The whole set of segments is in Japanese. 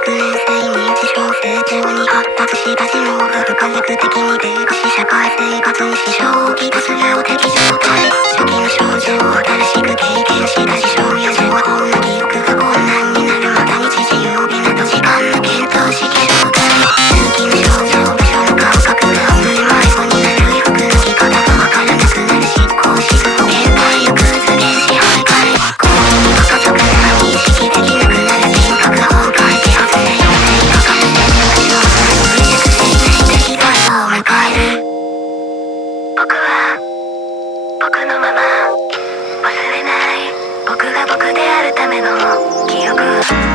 く冷静に自称成長に発達した知能が不可逆的に低下し社会生活に支障をきたす量的状態。初期の症状を新しく経験した事象や情報の記憶が困難になるまた日時曜日など時間の検討式障害。中期の症状部署の感覚が当たり前そうになる衣服の着方がわからなくなる執行指数保健体力発現支配会。この意味が加速が認識できなくなる人格崩壊自発性の性がからせる場所不熟生命的害を迎える。僕のまま忘れない僕が僕であるための記憶。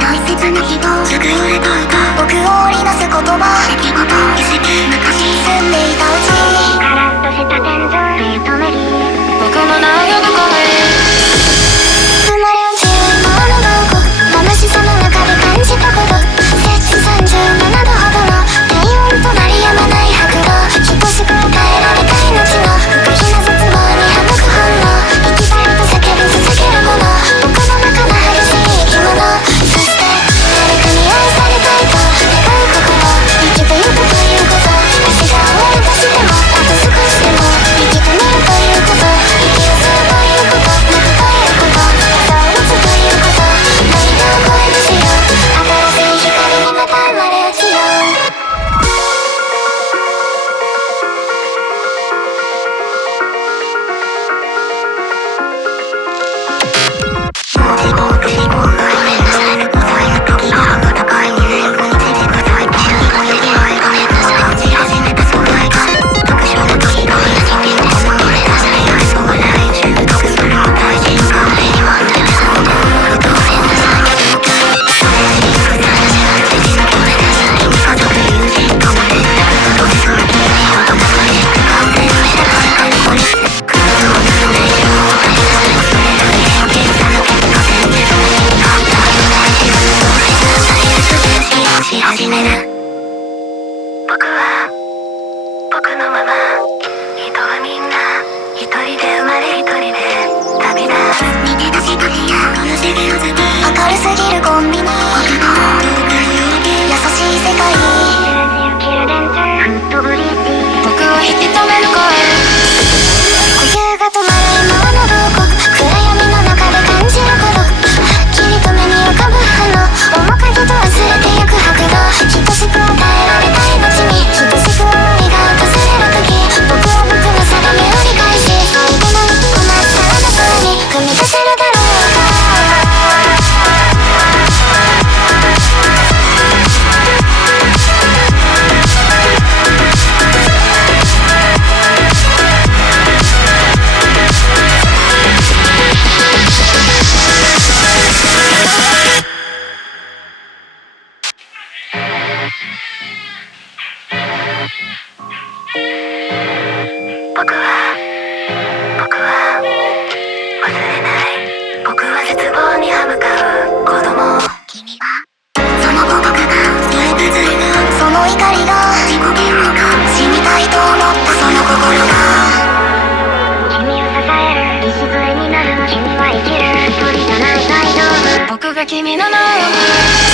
大切な人作られた歌僕を織りなす言葉出来事意識昔住んでいたうちにカラッとした天井で止める僕の名を呼ぶ声。生まれ落ちる今の洞窟ましさの中で感じたこと摂氏37度ほどの低温と鳴りやまない拍動等しく与えられた命の不可避な絶望に省く反応生きたいと叫び続けるもの僕の中の激しい生き物そして誰かに愛されたいと願う心生きてゆくということ足が折れたしてもあと少しでも生きてみるということ生きるすということ泣くということ朝を打つということ涙を声にしよう新しい光にまた生まれ落ちよう。死亡が5年なさい5歳の時母が高い2年後に父が再婚し子指輪描いた感じ始めた疎外感特殊な時が早すぎてものれた最愛想笑い中毒するも対人関係にはなれそうな不当変な最強形それ心不全にある知の距離で先に家族友人との連絡が取れそうな気にほど長いし完全に社会科に孤立空想なる名称を足りない恐れる偏見さの結果し始める。僕のまま人はみんな一人で生まれ一人で旅立つ。似てたした部屋悲しげな月明るすぎるコンビニ僕の優しい世界生きる電柱フットブリッジ僕を引き止める声呼吸が止まる今の洞窟暗闇の中で感じる孤独はっきりと目に浮かぶ反応面影と忘れてゆく拍動等しく与えられた命に等しく終わりが訪れる時僕は僕の定めを理解し最後の一歩まっさらな空に踏み出せるだろうか。僕は忘れない僕は絶望に歯向かう子供君はその後僕が捨てた罪がその怒りが自己嫌悪か死にたいと思ったその心が君を支える礎になる君は生きる一人じゃない大丈夫僕が君の名を呼ぶ